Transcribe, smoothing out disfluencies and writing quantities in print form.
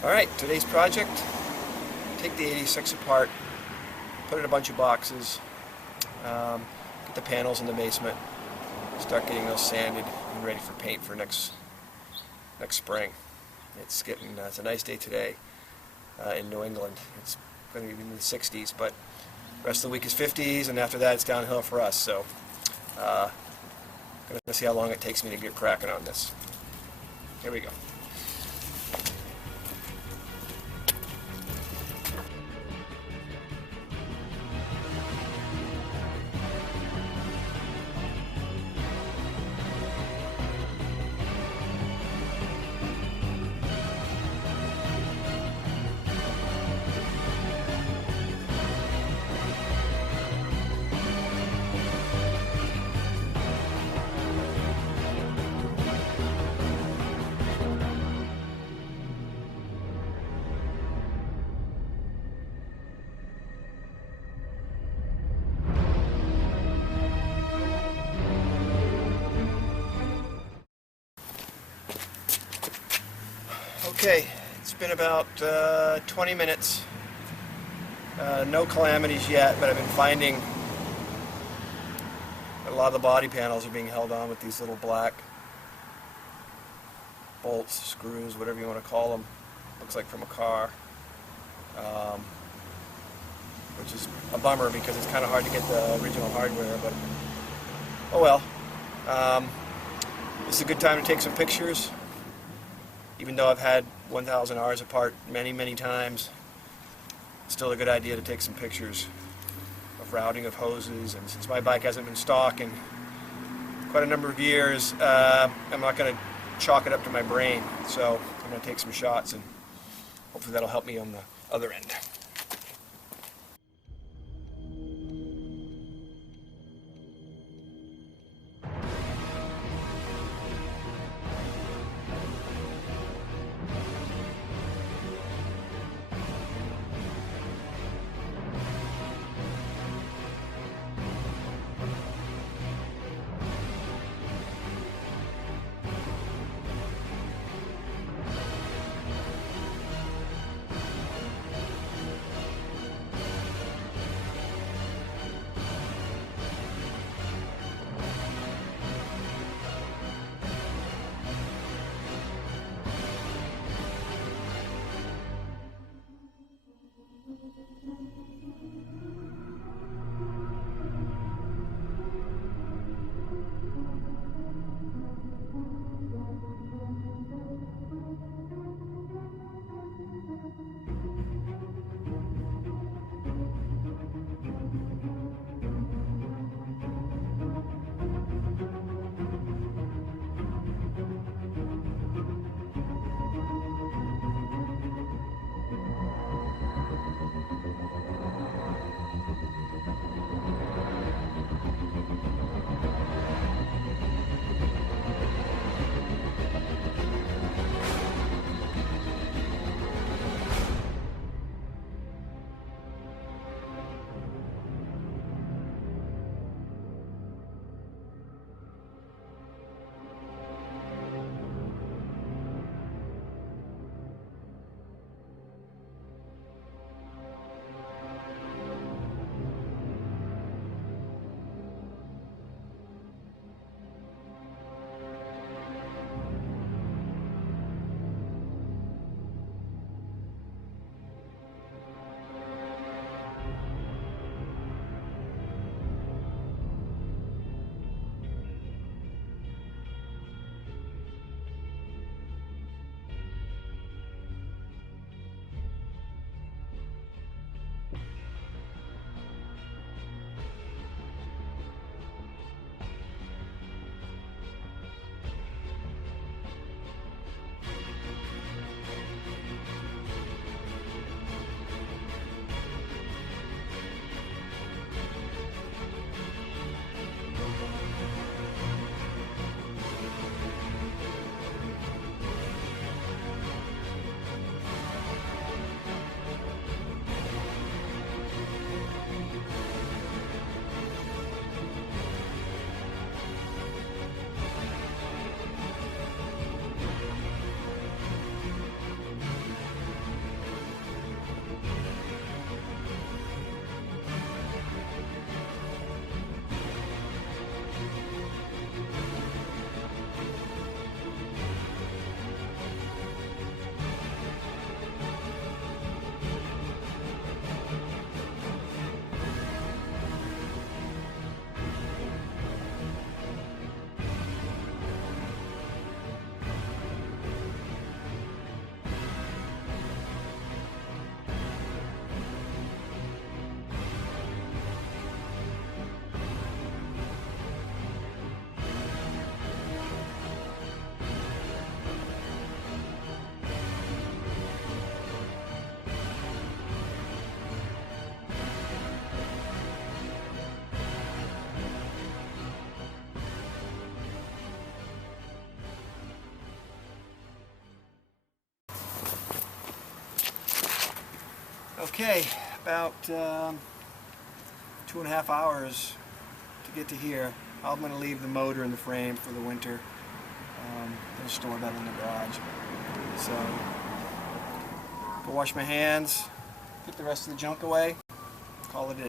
Alright, today's project, take the 86 apart, put it in a bunch of boxes, get the panels in the basement, start getting those sanded and ready for paint for next spring. It's a nice day today in New England. It's going to be in the 60s, but the rest of the week is 50s, and after that it's downhill for us, so going to see how long it takes me to get cracking on this. Here we go. Okay, it's been about 20 minutes. No calamities yet, but I've been finding that a lot of the body panels are being held on with these little black bolts, screws, whatever you want to call them. Looks like from a car, which is a bummer because it's kind of hard to get the original hardware, but oh well. This is a good time to take some pictures. Even though I've had 1000Rs apart many times, it's still a good idea to take some pictures of routing of hoses. And since my bike hasn't been stock in quite a number of years, I'm not going to chalk it up to my brain. So I'm going to take some shots, and hopefully that'll help me on the other end. Okay, about 2.5 hours to get to here. I'm going to leave the motor and the frame for the winter. I'll store that in the garage. So, go wash my hands, put the rest of the junk away, call it a day.